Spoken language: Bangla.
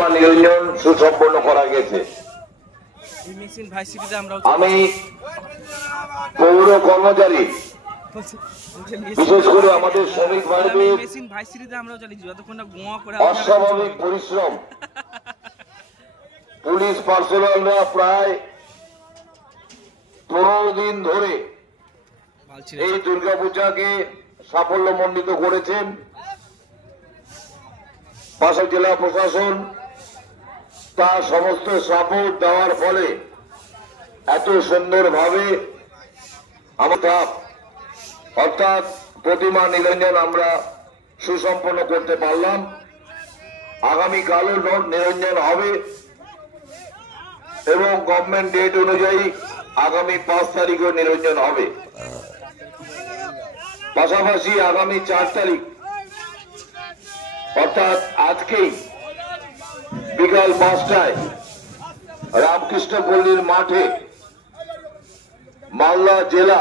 প্রতিমা নিরঞ্জন সুসম্পন্ন করা গেছে। আমি পৌর কর্মচারী, বিশেষ করে আমাদের শ্রমিক ভাইদের অস্বাভাবিক পরিশ্রম, পুলিশ পার্সোনালরা প্রায় 15 দিন ধরে এই দুর্গাপূজাকে সাফল্যমণ্ডিত করেছেন। পাশাপাশি জেলা প্রশাসন তার সমস্ত সাপোর্ট দেওয়ার ফলে এত সুন্দরভাবে অর্থাৎ প্রতিমা নিরঞ্জন আমরা সুসম্পন্ন করতে পারলাম। আগামীকালও নিরঞ্জন হবে এবং গভর্নমেন্ট ডেট অনুযায়ী আগামী 5 তারিখও নিরঞ্জন হবে। পাশাপাশি আগামী 4 তারিখ অর্থাৎ আজকেই বিকাল 5টায় রামকৃষ্ণপল্লীর মাঠে মালদা জেলা